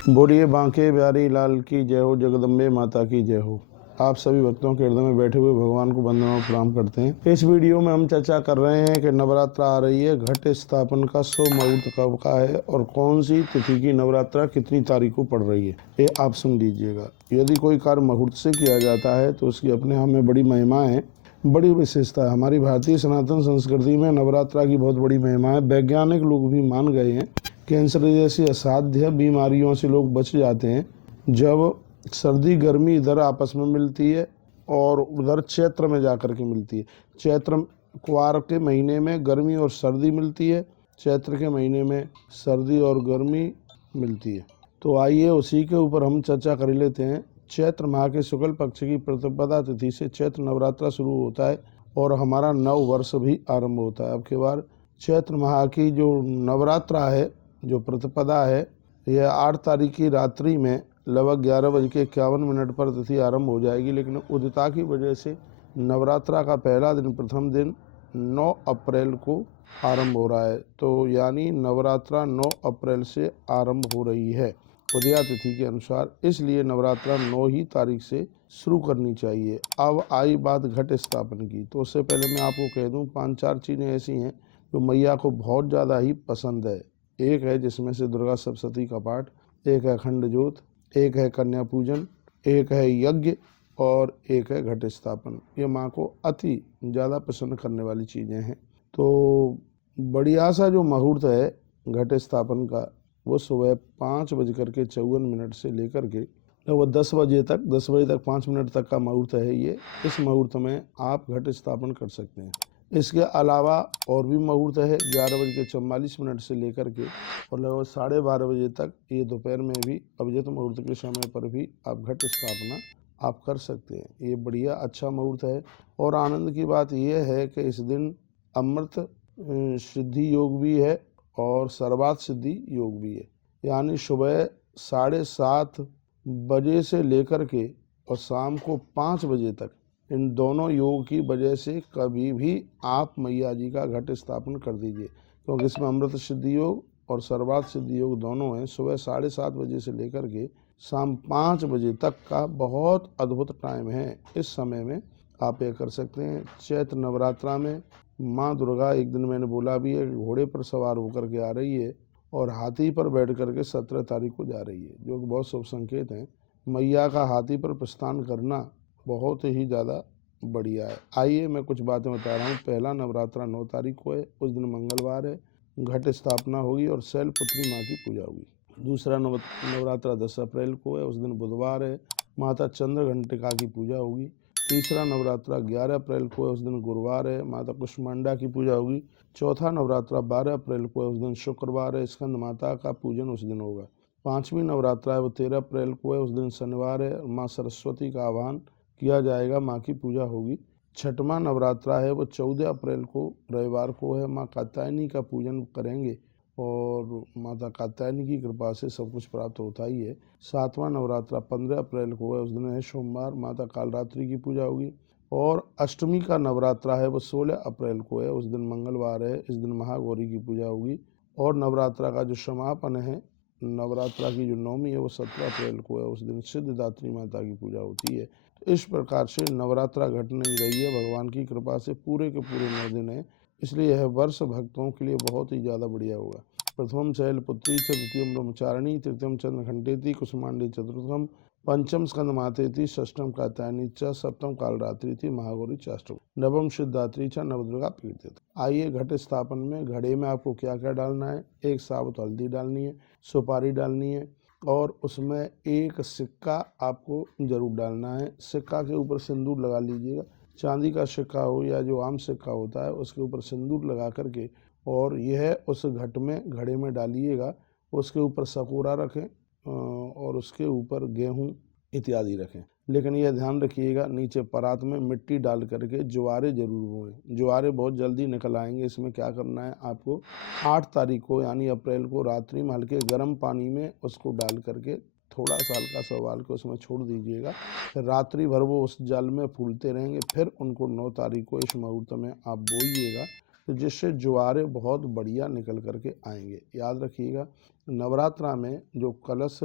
बोलिए बांके बिहारी लाल की जय हो, जगदम्बे माता की जय हो। आप सभी भक्तों के हृदय में बैठे हुए भगवान को वंदना और प्रणाम करते हैं। इस वीडियो में हम चर्चा कर रहे हैं कि नवरात्र आ रही है, घट स्थापन का शुभ मुहूर्त कब का है और कौन सी तिथि की नवरात्र कितनी तारीख को पड़ रही है, ये आप सुन लीजिएगा। यदि कोई कार्य मुहूर्त से किया जाता है तो उसकी अपने हमें बड़ी महिमा है, बड़ी विशेषता है। हमारी भारतीय सनातन संस्कृति में नवरात्रा की बहुत बड़ी महिमा है। वैज्ञानिक लोग भी मान गए हैं, कैंसर जैसी असाध्य बीमारियों से लोग बच जाते हैं जब सर्दी गर्मी इधर आपस में मिलती है और उधर चैत्र में जाकर के मिलती है। चैत्र कुवार के महीने में गर्मी और सर्दी मिलती है, चैत्र के महीने में सर्दी और गर्मी मिलती है। तो आइए उसी के ऊपर हम चर्चा कर लेते हैं। चैत्र माह के शुक्ल पक्ष की प्रतिपदा तिथि से चैत्र नवरात्रा शुरू होता है और हमारा नव वर्ष भी आरंभ होता है। अब के बार चैत्र माह की जो नवरात्रा है, जो प्रतिपदा है, यह 8 तारीख की रात्रि में लगभग 11:51 पर तिथि आरंभ हो जाएगी। लेकिन उदिता की वजह से नवरात्रा का पहला दिन प्रथम दिन 9 अप्रैल को आरंभ हो रहा है। तो यानी नवरात्रा 9 अप्रैल से आरंभ हो रही है उदया तिथि के अनुसार, इसलिए नवरात्रा 9 ही तारीख से शुरू करनी चाहिए। अब आई बात घट स्थापन की, तो उससे पहले मैं आपको कह दूं 5-4 चीज़ें ऐसी हैं जो मैया को बहुत ज़्यादा ही पसंद है। एक है जिसमें से दुर्गा सप्तशती का पाठ, एक है अखंड ज्योत, एक है कन्या पूजन, एक है यज्ञ और एक है घट स्थापन। ये माँ को अति ज़्यादा पसंद करने वाली चीज़ें हैं। तो बढ़िया सा जो मुहूर्त है घट स्थापन का, वो सुबह 5:54 से लेकर के लगभग 10 बजे तक, 10 बजे तक 5 मिनट तक का मुहूर्त है ये। इस मुहूर्त में आप घट स्थापन कर सकते हैं। इसके अलावा और भी मुहूर्त है 11:44 से लेकर के और लगभग 12:30 बजे तक, ये दोपहर में भी अभिजित मुहूर्त के समय पर भी आप घट स्थापना आप कर सकते हैं। ये बढ़िया अच्छा मुहूर्त है। और आनंद की बात यह है कि इस दिन अमृत सिद्धि योग भी है और सर्वार्थ सिद्धि योग भी है। यानी सुबह 7:30 बजे से लेकर के और शाम को 5 बजे तक, इन दोनों योग की वजह से कभी भी आप मैया जी का घट स्थापन कर दीजिए, क्योंकि इसमें अमृत सिद्धि योग और सर्वार्थ सिद्धि योग दोनों हैं। सुबह 7:30 बजे से लेकर के शाम 5 बजे तक का बहुत अद्भुत टाइम है। इस समय में आप ये कर सकते हैं। चैत्र नवरात्रा में माँ दुर्गा, एक दिन मैंने बोला भी है, घोड़े पर सवार होकर के आ रही है और हाथी पर बैठ करके 17 तारीख को जा रही है, जो कि बहुत शुभ संकेत हैं। मैया का हाथी पर प्रस्थान करना बहुत ही ज़्यादा बढ़िया है। आइए मैं कुछ बातें बता रहा हूँ। पहला नवरात्रा 9 तारीख को है, उस दिन मंगलवार है, घट स्थापना होगी और शैलपुत्री माँ की पूजा होगी। दूसरा नवरात्रा 10 अप्रैल को है, उस दिन बुधवार है, माता चंद्रघंटिका की पूजा होगी। तीसरा नवरात्रा 11 अप्रैल को है, उस दिन गुरुवार है, माता कुष्मांडा की पूजा होगी। चौथा नवरात्रा 12 अप्रैल को है, उस दिन शुक्रवार है, स्कंद माता का पूजन उस दिन होगा। पांचवी नवरात्रा है वो 13 अप्रैल को है, उस दिन शनिवार है, माँ सरस्वती का आह्वान किया जाएगा, माँ की पूजा होगी। छठवां नवरात्रा है वो 14 अप्रैल को रविवार को है, माँ कात्यायनी का पूजन करेंगे और माता कात्यायनी की कृपा से सब कुछ प्राप्त होता ही है। सातवां नवरात्रा 15 अप्रैल को है, उस दिन है सोमवार, माता कालरात्रि की पूजा होगी। और अष्टमी का नवरात्रा है वो 16 अप्रैल को है, उस दिन मंगलवार है, इस दिन महागौरी की पूजा होगी। और नवरात्रा का जो समापन है, नवरात्रा की जो नवमी है वो 17 अप्रैल को है, उस दिन सिद्धिदात्री माता की पूजा होती है। तो इस प्रकार से नवरात्रा घट नहीं रही है, भगवान की कृपा से पूरे के पूरे 9 दिन है। इसलिए यह वर्ष भक्तों के लिए बहुत ही ज़्यादा बढ़िया होगा। प्रथम शैलपुत्री च, द्वितीयम ब्रह्मचारिणी, तृतीयम चंद्रघंटेति, कुसुमांडी चतुर्थम, पंचम स्कंद मातेति, षष्ठम कात्यायनी च, सप्तम कालरात्रि थी, महागौरी चाष्टम, नवम सिद्धात्री च, नवदुर्गा पीड़ित। आइए घट स्थापन में घड़े में आपको क्या क्या डालना है। एक साबुत हल्दी डालनी है, सुपारी डालनी है और उसमें एक सिक्का आपको जरूर डालना है। सिक्का के ऊपर सिंदूर लगा लीजिएगा, चांदी का सिक्का हो या जो आम सिक्का होता है उसके ऊपर सिंदूर लगा करके और यह उस घट में घड़े में डालिएगा। उसके ऊपर सकोरा रखें और उसके ऊपर गेहूं इत्यादि रखें। लेकिन यह ध्यान रखिएगा नीचे परात में मिट्टी डाल करके ज्वारे जरूर बोएं। ज्वारे बहुत जल्दी निकल आएंगे। इसमें क्या करना है आपको, 8 तारीख को यानी अप्रैल को रात्रि में हल्के गर्म पानी में उसको डाल करके थोड़ा सा हल्का सा उबाल के उसमें छोड़ दीजिएगा। फिर रात्रि भर वो उस जल में फूलते रहेंगे। फिर उनको 9 तारीख को इस मुहूर्त में आप बोइएगा, तो जिससे ज्वारे बहुत बढ़िया निकल करके आएंगे। याद रखिएगा, नवरात्रा में जो कलश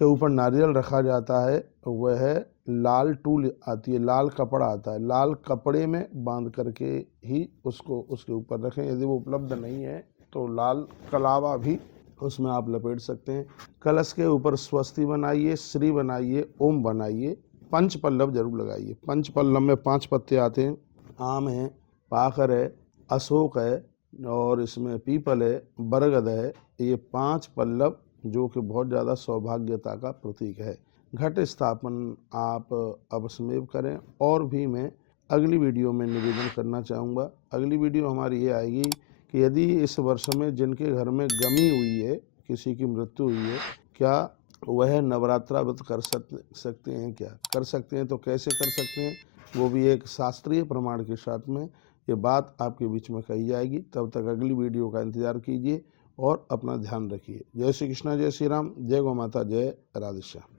के ऊपर नारियल रखा जाता है, वह लाल टूल आती है, लाल कपड़ा आता है, लाल कपड़े में बांध करके ही उसको उसके ऊपर रखें। यदि वो उपलब्ध नहीं है तो लाल कलावा भी उसमें आप लपेट सकते हैं। कलश के ऊपर स्वस्ति बनाइए, श्री बनाइए, ओम बनाइए, पंच पल्लव जरूर लगाइए। पंच पल्लव में 5 पत्ते आते हैं, आम है, पाखर है, अशोक है और इसमें पीपल है, बरगद है। ये 5 पल्लव जो कि बहुत ज़्यादा सौभाग्यता का प्रतीक है। घट स्थापन आप अवश्यमेव करें। और भी मैं अगली वीडियो में निवेदन करना चाहूँगा। अगली वीडियो हमारी ये आएगी कि यदि इस वर्ष में जिनके घर में गमी हुई है, किसी की मृत्यु हुई है, क्या वह नवरात्रा व्रत कर सकते हैं? क्या कर सकते हैं? तो कैसे कर सकते हैं, वो भी एक शास्त्रीय प्रमाण के साथ में ये बात आपके बीच में कही जाएगी। तब तक अगली वीडियो का इंतजार कीजिए और अपना ध्यान रखिए। जय श्री कृष्णा, जय श्री राम, जय गौ माता, जय राधेश्याम।